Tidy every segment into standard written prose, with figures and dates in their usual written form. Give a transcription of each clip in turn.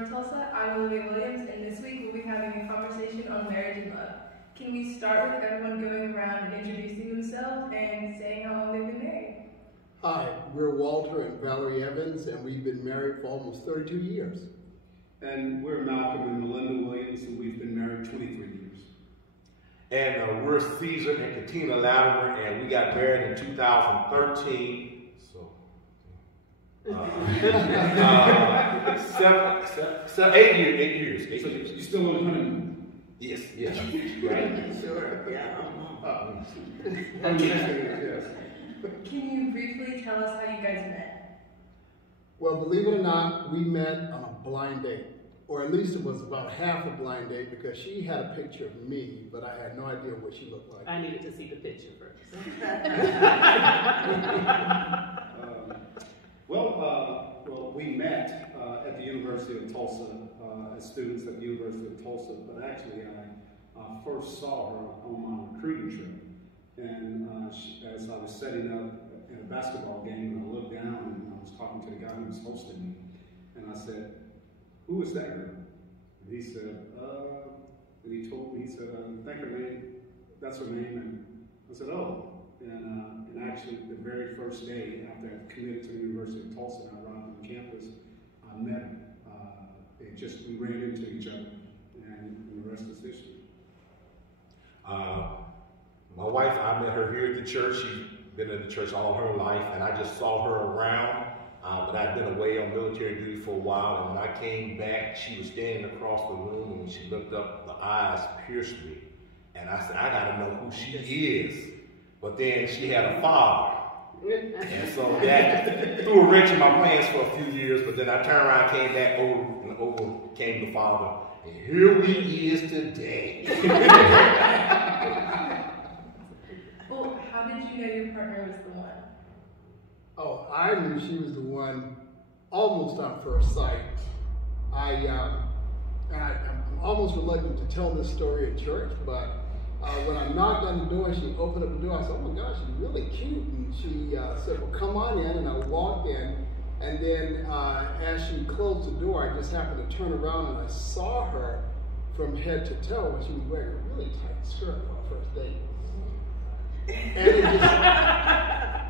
of Tulsa. I'm Olivia Williams, and this week we'll be having a conversation on marriage and love. Can we start with everyone going around and introducing themselves and saying how long they've been married? Hi, we're Walter and Valerie Evans, and we've been married for almost 32 years. And we're Malcolm and Melinda Williams, and we've been married 23 years. And we're Caesar and Katina Latimer, and we got married in 2013. So, 8 years. So you still on the honeymoon? Yes. Right. Sure, yeah. Yes. Can you briefly tell us how you guys met? Well, believe it or not, we met on a blind date. Or at least it was about half a blind date because she had a picture of me, but I had no idea what she looked like. I needed to see the picture first. Well, we met at the University of Tulsa as students at the University of Tulsa, but actually I first saw her on my recruiting trip. And as I was setting up in a basketball game, and I looked down and I was talking to the guy who was hosting me, and I said, "Who is that girl?" And he said, and he told me, he said, "I think her name, that's her name." And I said, "Oh." And actually, the very first day after I committed to the University of Tulsa and I arrived on campus, I met her. We ran into each other, and the rest is history. My wife, I met her here at the church. She's been in the church all her life, and I just saw her around. But I'd been away on military duty for a while, and when I came back, she was standing across the room, and when she looked up, the eyes pierced me. And I said, I gotta know who she is. But then she had a father. And so that threw a wrench in my plans for a few years, but then I turned around, came back, over came the father, and here we is today. Well, how did you know your partner was the one? Oh, I knew she was the one almost on first sight. I'm almost reluctant to tell this story in church, but when I knocked on the door and she opened up the door, I said, "Oh my gosh, she's really cute." And she said, "Well, come on in." And I walked in, and then as she closed the door, I just happened to turn around and I saw her from head to toe, and she was wearing a really tight skirt for our first date.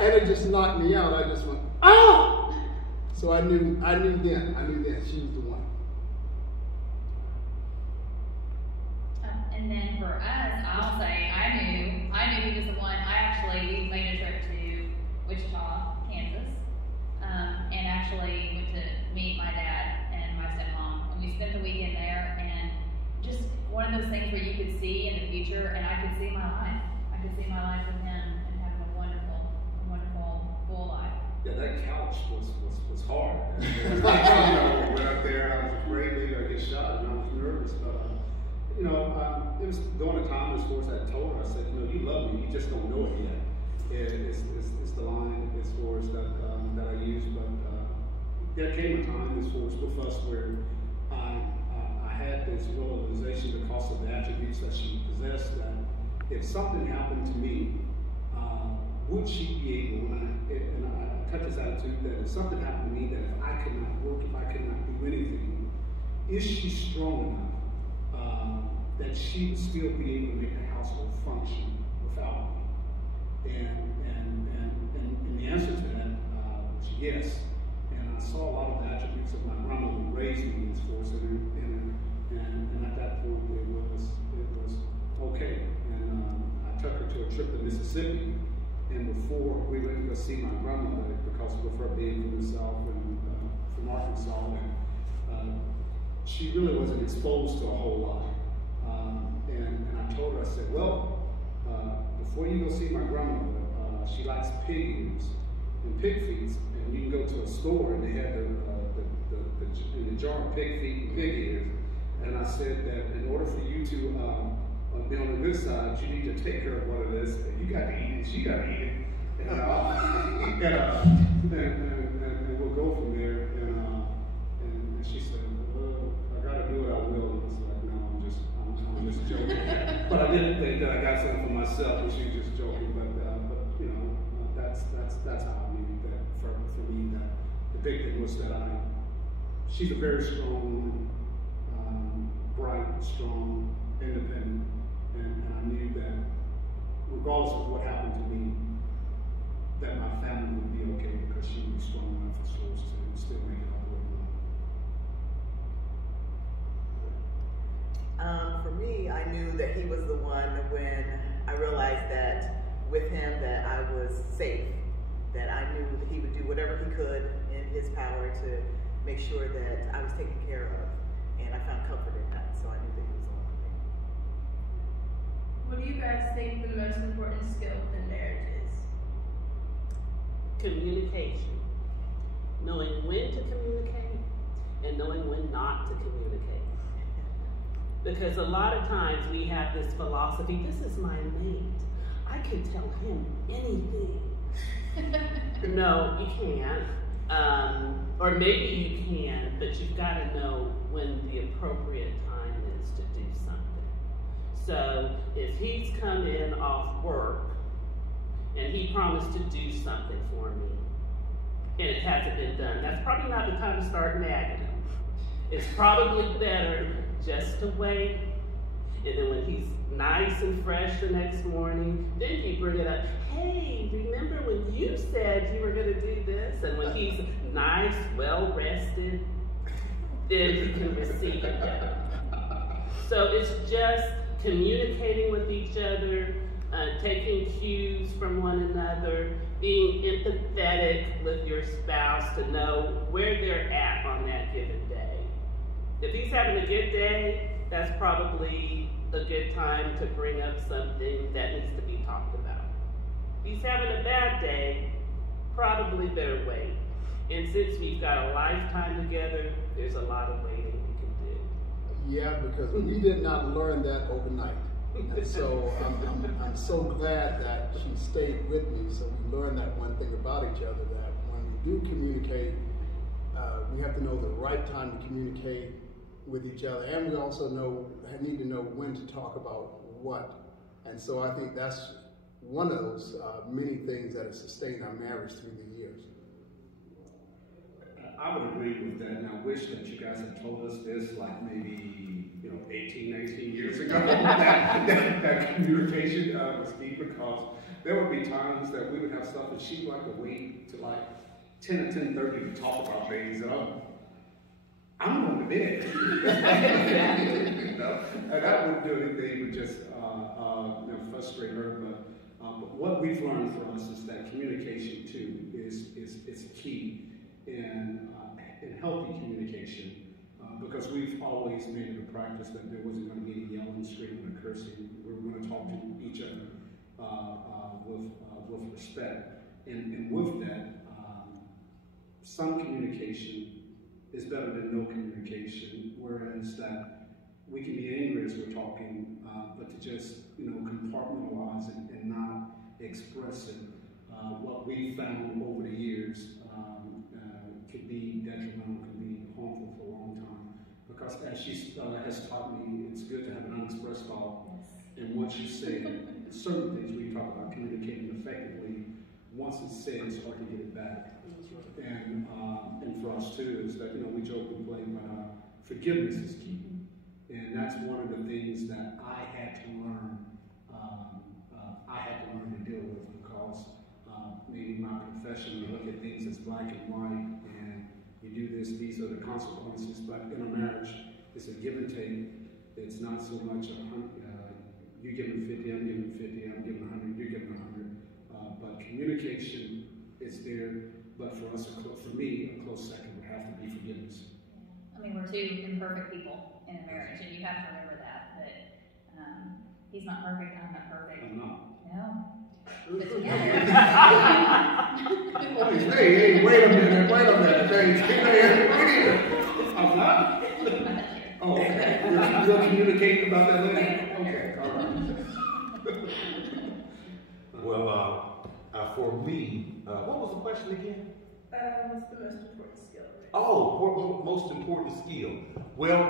And it just knocked me out. I just went, "Oh!" So I knew then she was the one. And then for us, I'll say I knew he was the one. We made a trip to Wichita, Kansas, and actually went to meet my dad and my stepmom, and we spent the weekend there. And just one of those things where you could see in the future, and I could see my life. I could see my life with him and having a wonderful, full life. Yeah, that couch was hard. I went up there and I was afraid maybe I'd get shot, and I was nervous. But it was during a time as far as I told her, I said, "You love me, you just don't know it yet." It's the line as far as that I use. But there came a time as far as with us where I had this realization because of the attributes that she possessed, that if something happened to me, would she be able, and I cut this attitude that if something happened to me, that if I could not work, if I could not do anything, is she strong enough that she would still be able to make the household function without me? And the answer to that was yes. And I saw a lot of the attributes of my grandmother who raised me as far as and at that point it was okay. And I took her to a trip to Mississippi, and before we went to go see my grandmother, because of her being from the South and from Arkansas, and she really wasn't exposed to a whole lot. And I told her, I said, "Well, before you go see my grandmother, she likes pig ears and pig feet, and you can go to a store and they have the jar of pig feet and pig ears." And I said that in order for you to be on the good side, you need to take care of what it is. And you got to eat it, she got to eat it, and we'll go from there. And she said, "Well, I got to do what I will." And I was like, "No, I'm just joking." But I didn't think that I got something for myself, and she was just joking. But that's how I knew that for me, that the big thing was that she's a very strong woman, bright, strong, independent, and I knew that regardless of what happened to me, that my family would be okay because she would be strong enough as to still make it all the way For me, I knew that he was the one when I realized that with him that I was safe, that I knew that he would do whatever he could in his power to make sure that I was taken care of, and I found comfort in that, so I knew that he was the one for me. What do you guys think the most important skill within marriage is? Communication. Knowing when to communicate and knowing when not to communicate. Because a lot of times we have this philosophy, this is my mate. I can tell him anything. No, you can't. Or maybe you can, but you've got to know when the appropriate time is to do something. So if he's come in off work and he promised to do something for me and it hasn't been done, that's probably not the time to start nagging him. It's probably better just to wait, and then when he's nice and fresh the next morning, then you bring it up. Hey, remember when you said you were going to do this? And when he's nice, well rested, then you can receive it better. So it's just communicating with each other, taking cues from one another, being empathetic with your spouse to know where they're at on that given day. If he's having a good day, that's probably a good time to bring up something that needs to be talked about. If he's having a bad day, probably better wait. And since we've got a lifetime together, there's a lot of waiting we can do. Yeah, because we did not learn that overnight. And so I'm so glad that she stayed with me, so we learned that one thing about each other, that when we do communicate, we have to know the right time to communicate with each other, and we also need to know when to talk about what. And so I think that's one of those many things that have sustained our marriage through the years. I would agree with that, and I wish that you guys had told us this like maybe 18, 19 years ago. that communication was key, because there would be times that we would have stuff that she'd like to wait to like 10 or 10:30 to talk about things, and I'm going to bed. And that wouldn't do anything but just frustrate her. But what we've learned from us is that communication too is key in healthy communication, because we've always made it a practice that there wasn't going to be any yelling, screaming, or cursing. We were going to talk to each other with respect, and with that, some communication is better than no communication, whereas that we can be angry as we're talking, but to just compartmentalize it and not express it. What we found over the years could be detrimental, can be harmful for a long time. Because as she has taught me, it's good to have an unexpressed thought. And once you say certain things, we talk about communicating effectively. Once it's said, it's hard to get it back. And for us too, is that we joke and play, but forgiveness is key. And that's one of the things that I had to learn. To deal with, because maybe my profession, we look at things as black and white, and you do this, these are the consequences. But in a marriage, it's a give and take. It's not so much you give him 50, I'm giving 50, I'm giving 100, you're giving 100. But communication is there. But for us, for me, a close second would have to be forgiveness. I mean, we're two imperfect people in a marriage, and you have to remember that. But he's not perfect, I'm not perfect. I'm not. No. But together. Hey, wait a minute. I'm not. Oh, okay. You'll communicate about that later? Okay, all right. Well, for me, what was the question again? What's the most important skill? Oh, most important skill. Well,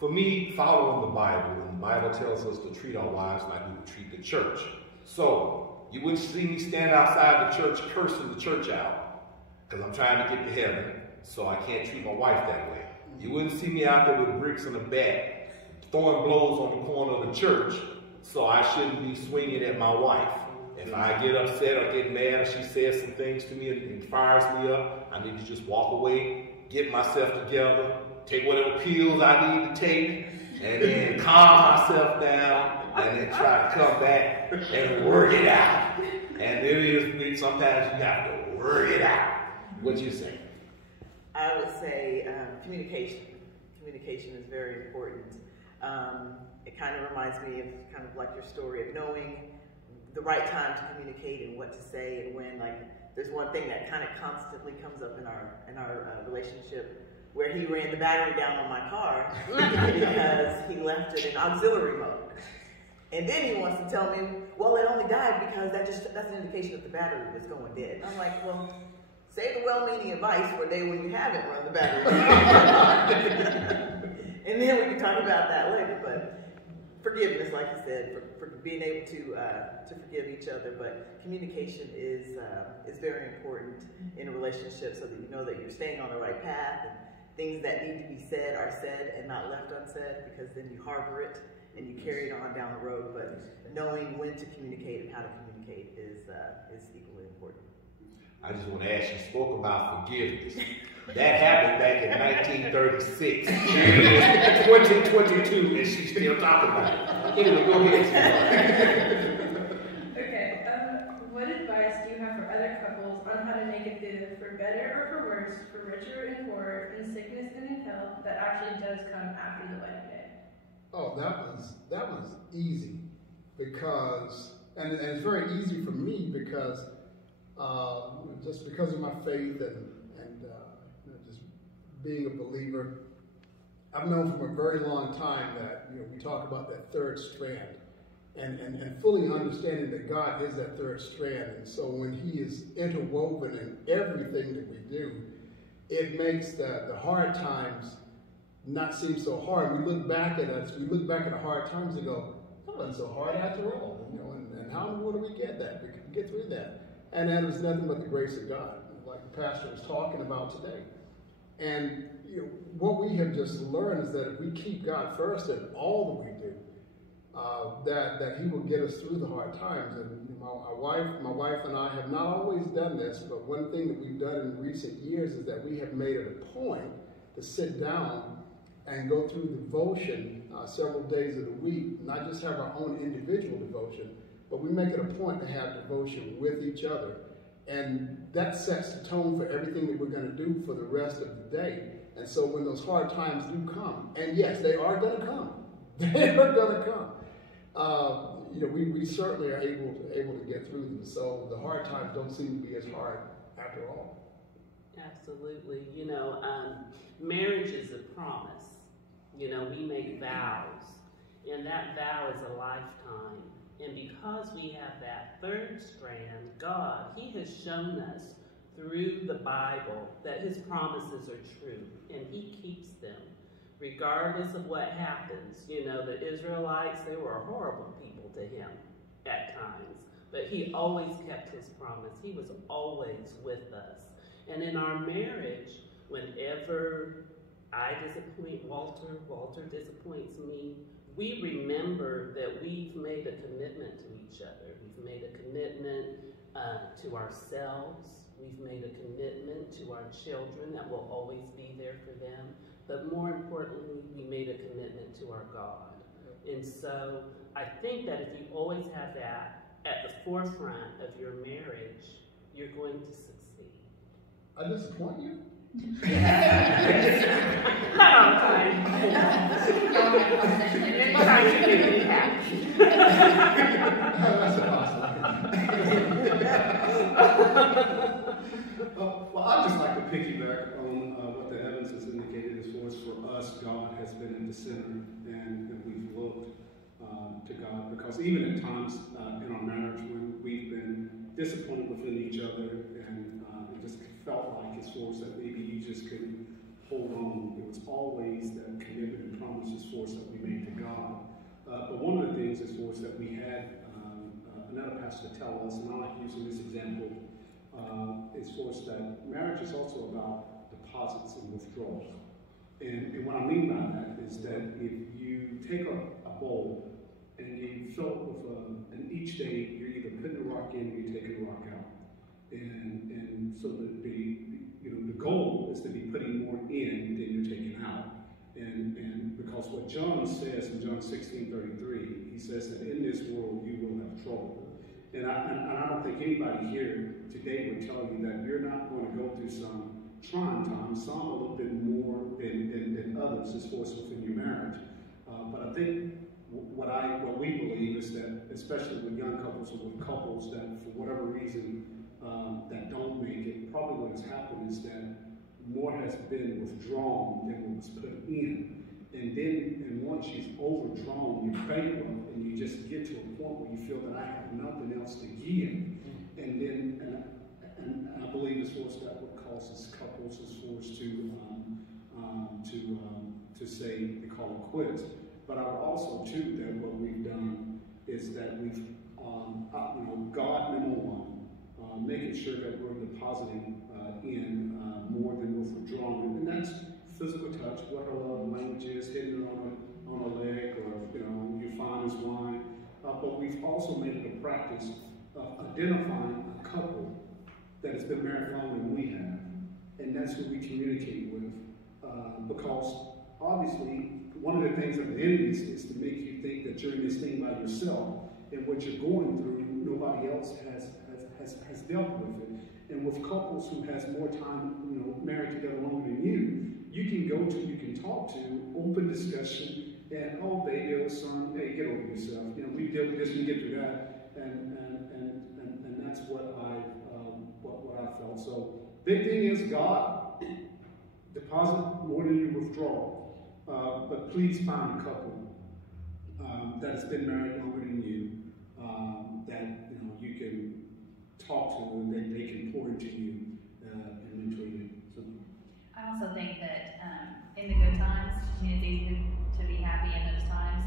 for me, following the Bible, and the Bible tells us to treat our wives like we would treat the church. So, you wouldn't see me stand outside the church cursing the church out, because I'm trying to get to heaven, so I can't treat my wife that way. You wouldn't see me out there with bricks and a bat, throwing blows on the corner of the church, so I shouldn't be swinging at my wife. If I get upset or get mad and she says some things to me and fires me up, I need to just walk away, get myself together, take whatever pills I need to take, and then calm myself down, and then try to come back and work it out. And it is, sometimes you have to work it out. What you say? I would say communication. Communication is very important. It kind of reminds me of kind of like your story of knowing the right time to communicate and what to say and when. Like, there's one thing that kind of constantly comes up in our relationship where he ran the battery down on my car because he left it in auxiliary mode. And then he wants to tell me, well, it only died because that's an indication that the battery was going dead. I'm like, well, say the well-meaning advice for a day when you haven't run the battery down. And then we can talk about that later. But forgiveness, like you said, for being able to forgive each other. But communication is very important in a relationship, so that you know that you're staying on the right path, and things that need to be said are said and not left unsaid, because then you harbor it and you carry it on down the road. But knowing when to communicate and how to communicate is equally important. I just want to ask, you spoke about forgiveness. That happened back in 1936. It's 2022 and she's still talking about it. Anyway, go ahead. Okay, what advice do you have for other couples on how to make it through, for better or for worse, for richer and poorer, in sickness and in health, that actually does come after the wedding day? Oh, that was easy, because, and it's very easy for me because just because of my faith and just being a believer, I've known from a very long time that we talk about that third strand, and fully understanding that God is that third strand, and so when He is interwoven in everything that we do, it makes the hard times not seem so hard. We look back at the hard times and go, it wasn't so hard after all, and how do we get that? We can get through that. And that was nothing but the grace of God, like the pastor was talking about today. And what we have just learned is that if we keep God first in all that we do, that He will get us through the hard times. And my wife and I have not always done this, but one thing that we've done in recent years is that we have made it a point to sit down and go through devotion several days of the week, not just have our own individual devotion, but we make it a point to have devotion with each other. And that sets the tone for everything that we're going to do for the rest of the day. And so when those hard times do come, and yes, they are going to come. They are going to come. We certainly are able to get through them. So the hard times don't seem to be as hard after all. Absolutely. Marriage is a promise. We make vows, and that vow is a lifetime. And because we have that third strand, God, He has shown us through the Bible that His promises are true, and He keeps them, regardless of what happens. The Israelites, they were horrible people to Him at times, but He always kept His promise. He was always with us. And in our marriage, whenever I disappoint Walter disappoints me, we remember that we've made a commitment to each other. We've made a commitment to ourselves. We've made a commitment to our children that we'll always be there for them. But more importantly, we made a commitment to our God. And so I think that if you always have that at the forefront of your marriage, you're going to succeed. I disappoint you? Not all the time. Trying to make it happen. That's Well, I'd just like to piggyback on what the Evans has indicated as far as for us, God has been in the center, and we've looked to God, because even at times in our marriage when we've been disappointed within each other and it just felt like as far as that maybe you just couldn't hold on, it was always that commitment and promises for us that we made to God. But one of the things as far as that we had another pastor tell us, and I like using this example, is for us that marriage is also about deposits and withdrawals. And what I mean by that is that if you take a bowl and you fill it with and each day you're either putting the rock in or you're taking the rock out. And so the goal is to be putting more in than you're taking out. And because what John says in John 16:33, he says that in this world you will have trouble. And I don't think anybody here today would tell you that you're not going to go through some trying times, some a little bit more than others as far as within your marriage. But I think what we believe is that, especially with young couples or with couples that for whatever reason that don't make it, probably what has happened is that more has been withdrawn than what was put in. And once you've overdrawn, you're bankrupt, and you just get to a point where you feel that I have nothing else to give. And I believe as far as that what causes couples as far as to say they call it quits. But I would also too that what we've done is that we've God number one, making sure that we're depositing in more than we're withdrawing, and that's physical touch, what her love language is, hitting it on a leg, or you fine as wine. But we've also made it a practice of identifying a couple that has been married longer than we have, and that's who we communicate with. Because obviously, one of the things of the enemy is to make you think that you're in this thing by yourself, and what you're going through, nobody else has dealt with it. And with couples who has more time, married together longer than you can go to, you can talk to, open discussion, and oh baby, oh son, hey, get over yourself. We deal with this, we get through that, and that's what I felt. So big thing is God, deposit more than you withdraw. But please find a couple that has been married longer than you, that you can talk to, and that they can pour into you and mentor you. So. I also think that in the good times, it's easy to be happy in those times.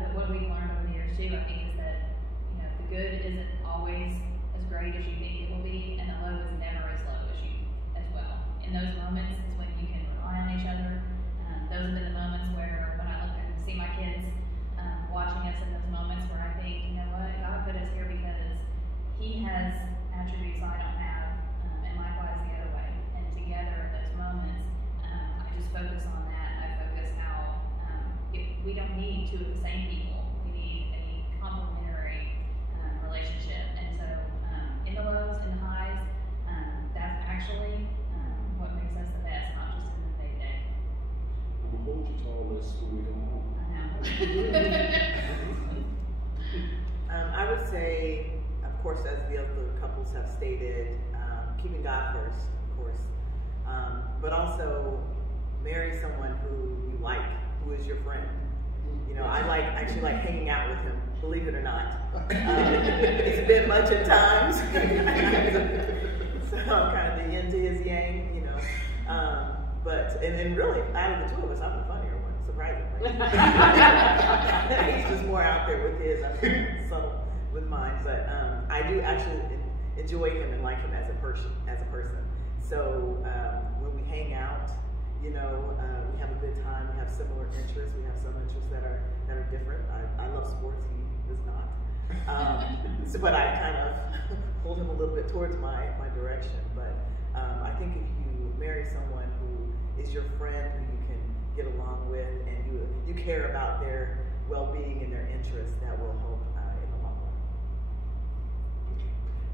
But what we've learned over the years too, I think, is that the good isn't always as great as you think it will be, and the low is never as low as well. In those moments, it's when you can rely on each other. Those have been the moments where, when I look and see my kids watching us in those moments where I think, you know what, God put us here because He has attributes I don't have, and likewise the other way. And together in those moments, I just focus on that. I focus how we don't need two of the same people. We need a complementary relationship. And so, in the lows and the highs, that's actually what makes us the best, not just in the day-to-day. I'm gonna hold you to all this when we go home. I would say, of course, as the other couples have stated, keeping God first, of course, but also marry someone who you like, who is your friend. I actually like hanging out with him, believe it or not. It's been much at times. So I'm kind of the yin to his yang, But really, out of the two of us, I'm the funnier one, surprisingly. He's just more out there with his. I'm subtle with mine, but I do actually enjoy him and like him as a person. So when we hang out, we have a good time. We have similar interests. We have some interests that are different. I love sports. He does not. But I kind of pulled him a little bit towards my direction. But I think if you marry someone who is your friend, who you can get along with, and you care about their well-being and their interests, that will help in the long run.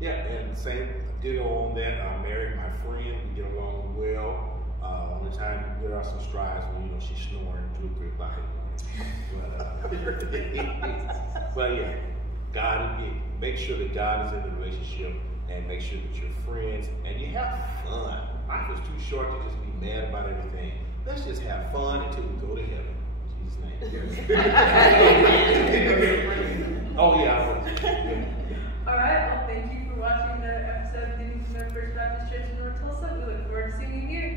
Yeah, and same ditto on that. I married my friend. We get along well. Only time there are some strides when she's snoring 2 or 3 o'clock in the morning. But yeah, God, make sure that God is in the relationship, and make sure that you're friends and you have fun. Life is too short to just be mad about everything. Let's just have fun until we go to heaven. In Jesus' name. Oh yeah. All right. Well, thank you for watching the episode of Getting to Know First Baptist Church in North Tulsa. We look forward to seeing you here.